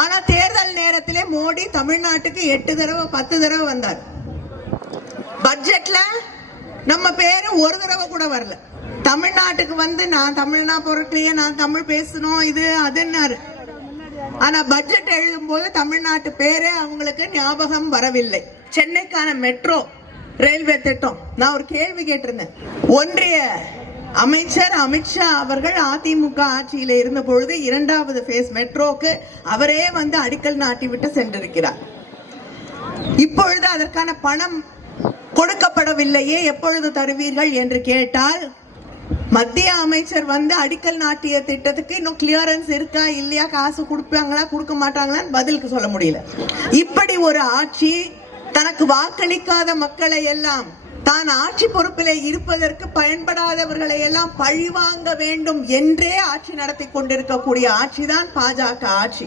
ஆனா தேர்தல் நேரத்திலே மோடி தமிழ்நாட்டுக்கு 8 தடவை 10 தடவை வந்தார். பட்ஜெட்ல நம்ம பேரு ஒரு தடவை கூட வரல. தமிழ்நாட்டுக்கு வந்து நான் தமிழ்னா பொருட்களையே நான் தமிழ் பேசணும் இது அதுன்னாரு. ஆனா பட்ஜெட் எழுதும் போது தமிழ்நாட்டு பேரே அவங்களுக்கு ஞாபகம் வரவில்லை. சென்னைக்கான மெட்ரோ ரயில்வே திட்டம் நான் ஒரு கேள்வி கேட்டிருந்தேன். ஒன்றிய அமைச்சர் அமித்ஷா அவர்கள் அதிமுக ஆட்சியில இருந்த பொழுது 2வது பேஸ் மெட்ரோக்கு அவரே வந்து அடிக்கல் நாட்டி விட்டு சென்றிருக்கிறார். இப்பொழுது அதற்கான பணம் கொடுக்கப்படவில்லையே, எப்பொழுது தருவீர்கள் என்று கேட்டால் மத்திய அமைச்சர் வந்து அடிக்கல் நாட்டிய திட்டத்துக்கு இன்னும் கிளியரன்ஸ் இருக்கா இல்லையா, காசு கொடுப்பாங்களா கொடுக்க மாட்டாங்களான்னு பதிலுக்கு சொல்ல முடியல. இப்படி ஒரு ஆட்சி தனக்கு வாக்களிக்காத மக்களை எல்லாம் தான் ஆட்சி பொறுப்பிலே இருப்பதற்கு பயன்படாதவர்களை எல்லாம் பழிவாங்க வேண்டும் என்றே ஆட்சி நடத்தி கொண்டிருக்கக்கூடிய ஆட்சிதான் பாஜக ஆட்சி.